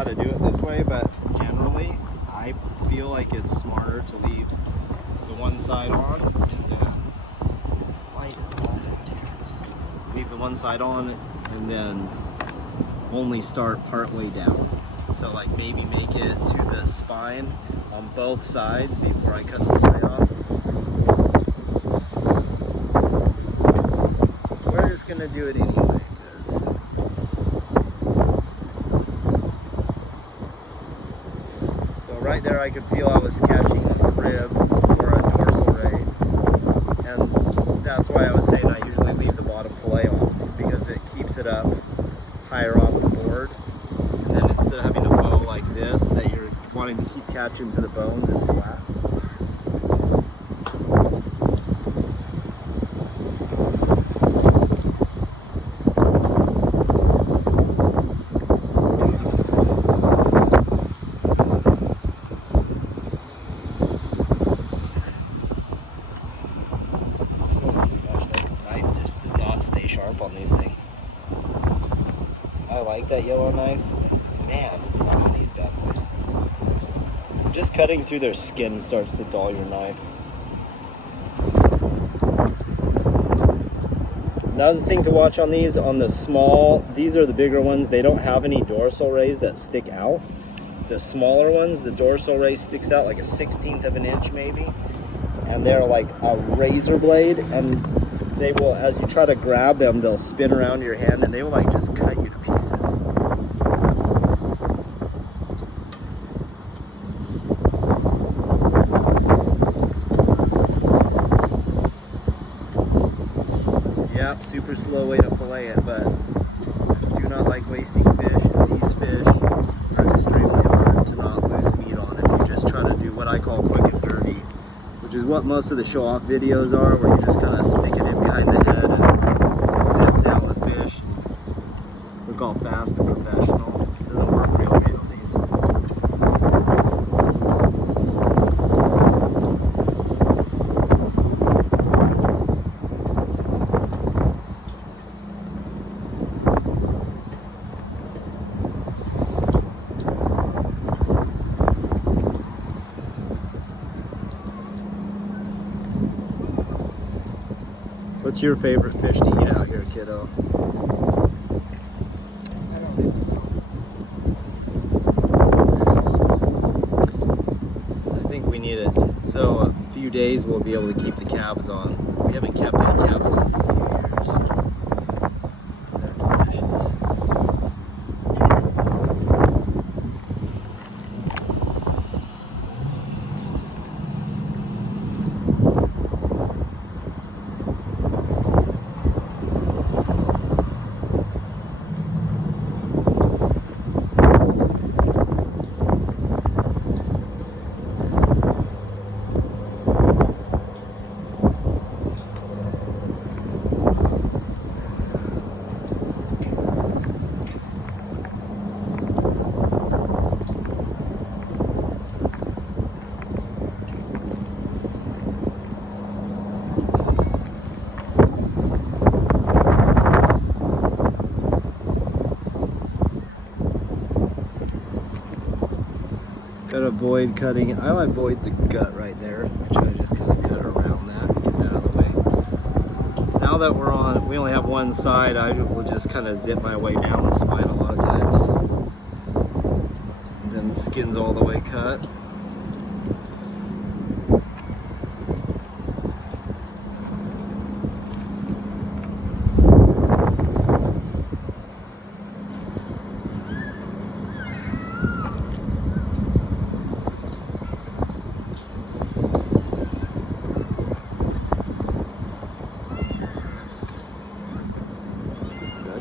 how to do it this way, but generally I feel like it's smarter to leave the one side on and then light is on. Leave the one side on and then only start part way down. So like maybe make it to the spine on both sides before I cut the fillet off. We're just gonna do it anyway, because so right there I could feel I was catching a rib or a dorsal ray, and that's why I was saying I usually leave the bottom fillet on, because it keeps it up higher off the board, and then instead of having a bow like this that you're wanting to keep catching to the bones, it's flat. On these things. I like that yellow knife. Man, not on these bad boys. Just cutting through their skin starts to dull your knife. Another thing to watch on these, on the small, these are the bigger ones, they don't have any dorsal rays that stick out. The smaller ones, the dorsal ray sticks out like a 1/16 of an inch maybe, and they're like a razor blade, and they will, as you try to grab them, they'll spin around your hand and they will like just cut you to pieces. Yep, super slow way to fillet it, but do not like wasting fish. These fish are extremely hard to not lose meat on if you just try to do what I call quick and dirty, which is what most of the show-off videos are, where you just kind of stick it in behind the head and zip down the fish. Look all fast and professional. It doesn't work real great on these. What's your favorite fish to eat out here, kiddo? I think we need it. So a few days we'll be able to keep the cabs on. We haven't kept any cabs on for a few years. They're delicious. Gotta avoid cutting. I avoid the gut right there. I try to just kind of cut around that and get that out of the way. Now that we only have one side, I will just kind of zip my way down the spine a lot of times. And then the skin's all the way cut.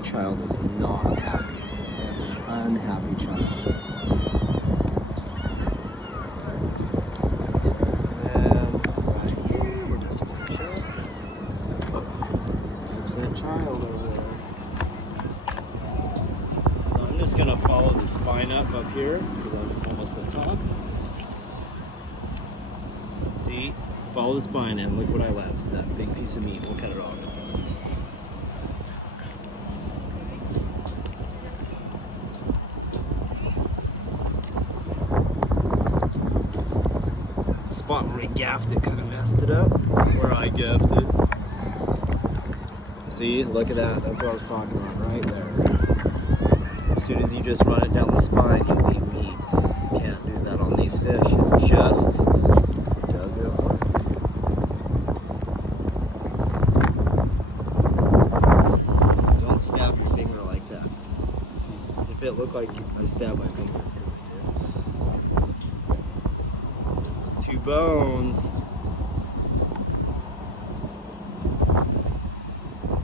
Child is not happy. That's an unhappy child. That's it. And right here, we're just finish up. There's that child over there. So I'm just gonna follow the spine up here because I'm almost at the top. See, follow the spine and look what I left. That big piece of meat. We'll cut it off. spot where we gaffed it kind of messed it up. Where I gaffed it. See, look at that. That's what I was talking about right there. As soon as you just run it down the spine, you leave meat. You can't do that on these fish. It just doesn't work. Don't stab your finger like that. If it looked like I stabbed my finger, it's because I did. Those 2 bones.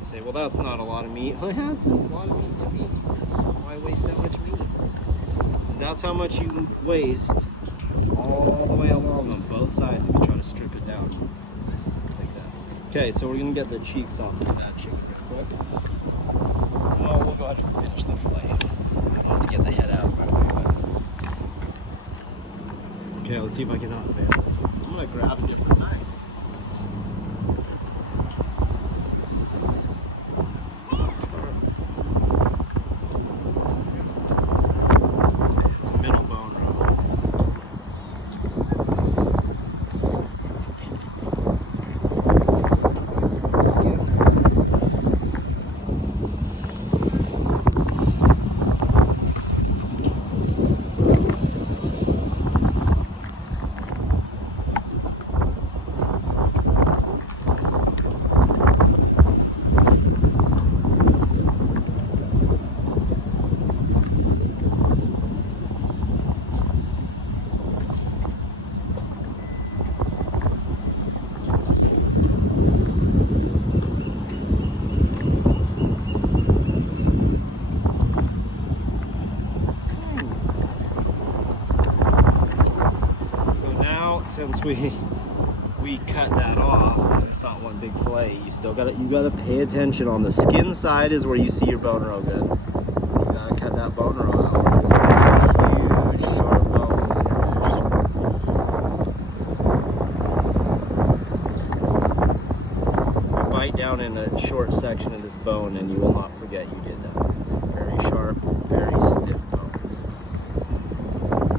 Say, well, that's not a lot of meat. Well, that's a lot of meat to me. Why waste that much meat? And that's how much you waste all the way along on both sides if you try to strip it down like that. Okay, so we're gonna get the cheeks off this bad chicken real quick. Oh, we'll go ahead and finish the fillet. I don't have to get the head out right away. Okay, let's see if I can unveil this one. I'm gonna grab a different knife. Since we cut that off, it's not one big fillet. You still gotta pay attention. On the skin side is where you see your bone row good. You gotta cut that bone row out. Huge sharp bones in your fish. You bite down in a short section of this bone and you will not forget you did that. Very sharp, very stiff bones.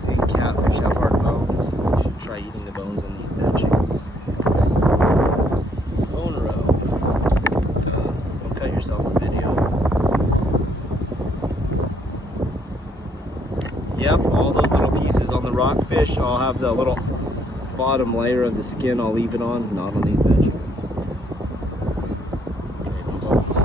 Big catfish have hard bones. You should try eating the bones on these bad chickens. Bone row. Don't cut yourself in video. Yep, all those little pieces on the rockfish, I'll have the little bottom layer of the skin, I'll leave it on, not on these bad chickens. Okay, no bones.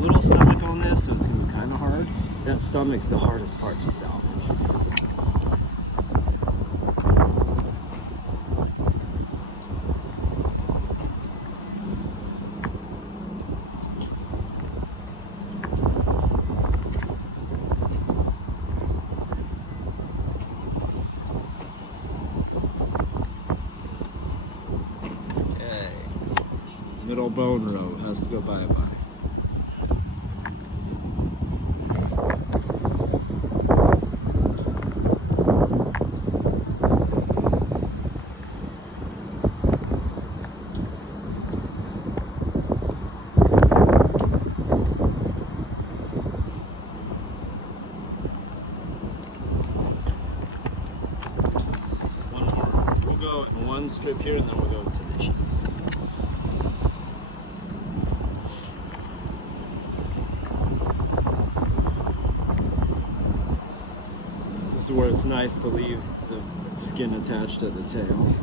Little stomach on this, so it's gonna be kind of hard. That stomach's the hardest part to salvage. Okay, middle bone row has to go bye-bye. One strip here and then we'll go to the cheeks. This is where it's nice to leave the skin attached at the tail.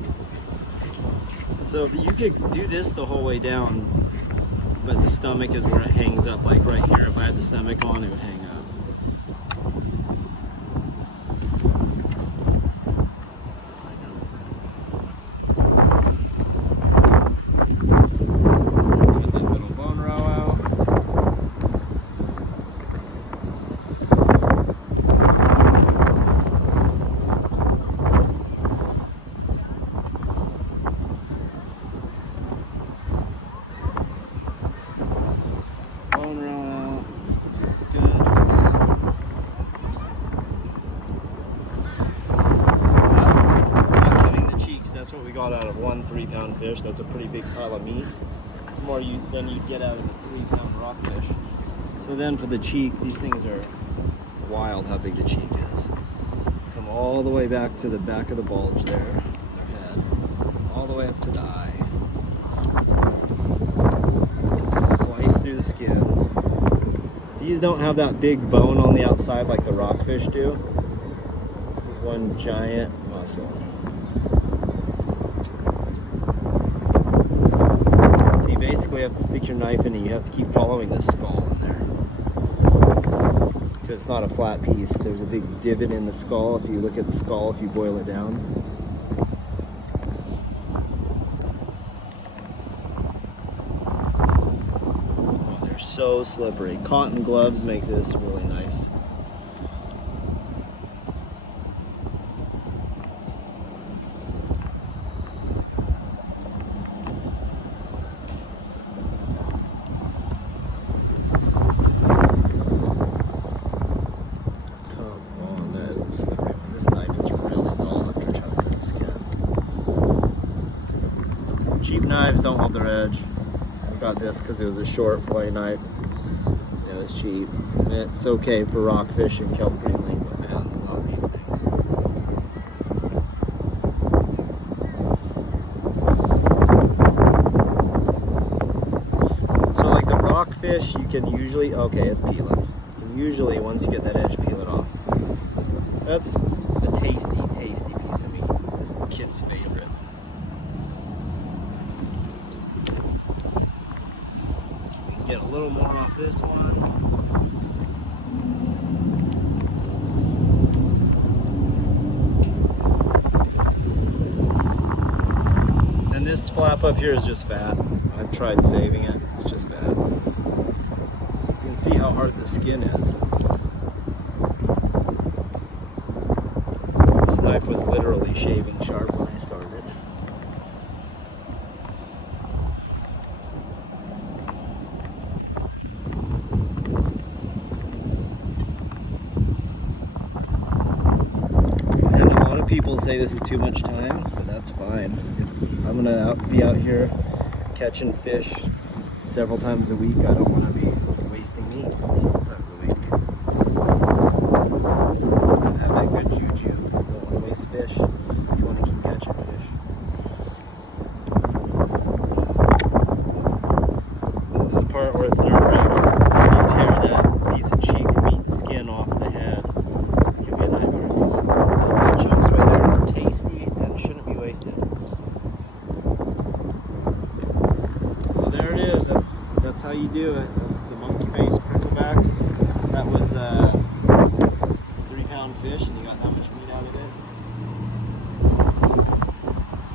So you could do this the whole way down, but the stomach is where it hangs up, like right here. If I had the stomach on, it would hang up. Got out of one 3-pound fish. That's a pretty big pile of meat. It's more than you'd get out of a 3-pound rockfish. So then for the cheek, these things are wild how big the cheek is. Come all the way back to the back of the bulge there, their head, all the way up to the eye. And just slice through the skin. These don't have that big bone on the outside like the rockfish do. There's one giant muscle. So you basically have to stick your knife in and you have to keep following this skull in there. Because it's not a flat piece. There's a big divot in the skull. If you look at the skull, if you boil it down. So slippery. Cotton gloves make this really nice. Come on, that is a slippery one. This knife is really dull after chopping the skin. Cheap knives don't hold their edge. Got this because it was a short fillet knife. It was cheap. And it's okay for rockfish and kelp greenling, but man, not these things. So like the rockfish, you can usually, okay, it's peeling. You can usually, once you get that edge, peel it off. That's a tasty, tasty piece of meat. This is the kid's favorite. Get a little more off this one. And this flap up here is just fat. I've tried saving it, it's just fat. You can see how hard the skin is. This knife was literally shaving sharp when I started. People say this is too much time, but that's fine. I'm gonna be out here catching fish several times a week. I don't want to be wasting meat several times a week. Have that good juju. You don't want to waste fish. You want to keep catching fish. This is the part where it's nerve-wracking. It's when you tear that piece of cheek meat skin off the head. It can be a nightmare. Chunks right there are tasty and shouldn't be wasted. So there it is. That's how you do it. That's the Monkeyface Prickleback. That was a 3-pound fish, and you got that much meat out of it.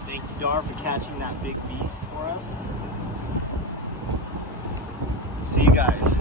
Thank you, Dar, for catching that big beast for us. See you guys.